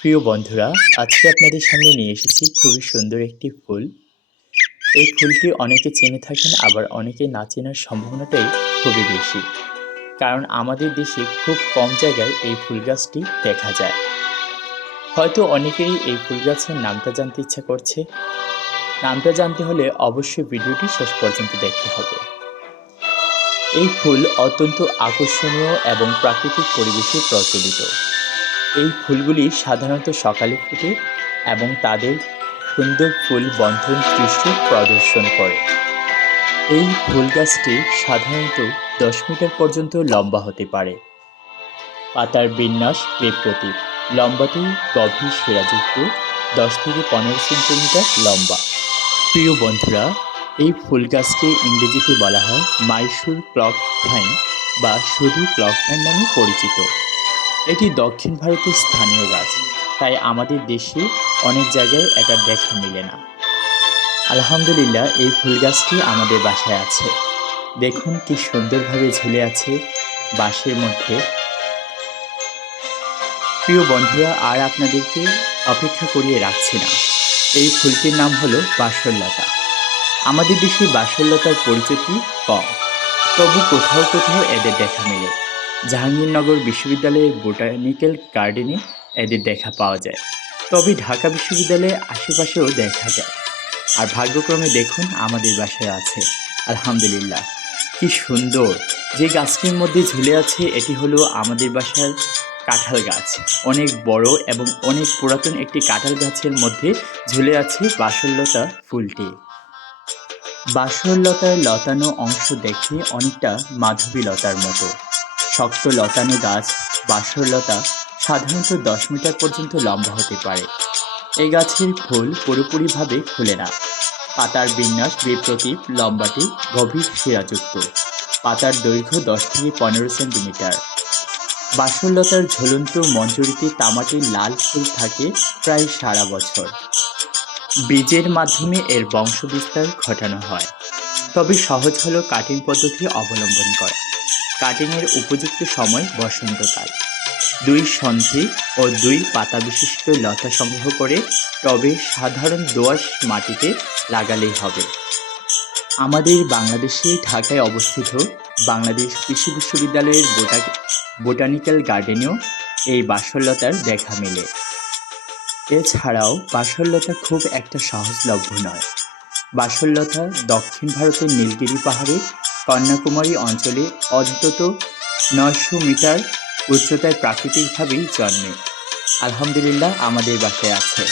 প্রিয় বন্ধুরা, আজকে আপনাদের সামনে নিয়ে এসেছি খুবই সুন্দর একটি ফুল। এই ফুলটি অনেকে চিনে থাকেন, আবার অনেকে না চেনার সম্ভাবনাটাই খুবই বেশি। কারণ আমাদের দেশে খুব কম জায়গায় এই ফুল গাছটি দেখা যায়। হয়তো অনেকেরই এই ফুল গাছের নামটা জানতে ইচ্ছা করছে। নামটা জানতে হলে অবশ্যই ভিডিওটি শেষ পর্যন্ত দেখতে হবে। এই ফুল অত্যন্ত আকর্ষণীয় এবং প্রাকৃতিক পরিবেশে প্রচলিত। এই ফুলগুলি সাধারণত সকালে ফোটে এবং তাদের সুন্দর ফুল বন্ধন দৃশ্য প্রদর্শন করে। এই ফুল গাছটি সাধারণত 10 মিটার পর্যন্ত লম্বা হতে পারে। পাতার বিন্যাস বিপ্রতীপ, লম্বাটি গভীর শিরাযুক্ত, 10 থেকে 15 সেন্টিমিটার লম্বা। প্রিয় বন্ধুরা, এই ফুল গাছকে ইংরেজিতে বলা হয় মাইসুর ক্লক ভাইন বা শুধু ক্লক ভাইন নামে পরিচিত। এটি দক্ষিণ ভারতের স্থানীয় গাছ, তাই আমাদের দেশে অনেক জায়গায় এটা দেখা মেলে না। আলহামদুলিল্লাহ, এই ফুল গাছটি আমাদের বাসায় আছে। দেখুন কি সুন্দরভাবে ঝুলে আছে বাঁশের মধ্যে। প্রিয় বন্ধুরা, আর আপনাদেরকে অপেক্ষা করিয়ে রাখছি না। এই ফুলটির নাম হলো বাসরলতা। আমাদের দেশে বাসরলতার পরিচিতি কম, তবু কোথাও কোথাও এদের দেখা মেলে। জাহাঙ্গীরনগর বিশ্ববিদ্যালয়ের বোটানিক্যাল গার্ডেনে এদের দেখা পাওয়া যায়, তবে ঢাকা বিশ্ববিদ্যালয়ের আশেপাশেও দেখা যায়। আর ভাগ্যক্রমে দেখুন আমাদের বাসায় আছে। আলহামদুলিল্লাহ, কি সুন্দর! যে গাছটির মধ্যে ঝুলে আছে এটি হলো আমাদের বাসার কাঁঠাল গাছ। অনেক বড় এবং অনেক পুরাতন একটি কাঁঠাল গাছের মধ্যে ঝুলে আছে বাসরলতা ফুলটি। বাসরলতার লতানো অংশ দেখতে অনেকটা মাধবীলতার মতো। শক্ত লতানো গাছ বাসরলতা সাধারণত 10 মিটার পর্যন্ত লম্বা হতে পারে। এই গাছের ফুল পুরোপুরিভাবে খুলে না। পাতার বিন্যাস বিপ্রতীপ, লম্বাটি গভীর শিরাযুক্ত। পাতার দৈর্ঘ্য 10 থেকে 15 সেন্টিমিটার। বাসরলতার ঝুলন্ত মঞ্জরিতে তামাটে লাল ফুল থাকে প্রায় সারা বছর। বীজের মাধ্যমে এর বংশবিস্তার ঘটানো হয়, তবে সহজ হলো কাটিং পদ্ধতি অবলম্বন করা। কাটিংয়ের উপযুক্ত সময় বসন্তকাল। 2 সন্ধি ও 2 পাতা বিশিষ্ট লতা সংগ্রহ করে টবে সাধারণ দোআঁশ মাটিতে লাগালেই হবে। আমাদের বাংলাদেশে ঢাকায় অবস্থিত বাংলাদেশ কৃষি বিশ্ববিদ্যালয়ের বোটানিক্যাল গার্ডেনেও এই বাসরলতার দেখা মেলে। এছাড়াও বাসরলতা খুব একটা সহজলভ্য নয়। বাসরলতা দক্ষিণ ভারতের নীলগিরি পাহাড়ে কন্যাকুমারী অঞ্চলে অন্তত 900 মিটার উচ্চতায় প্রাকৃতিকভাবেই জন্মে। আলহামদুলিল্লাহ, আমাদের বাসায় আছে।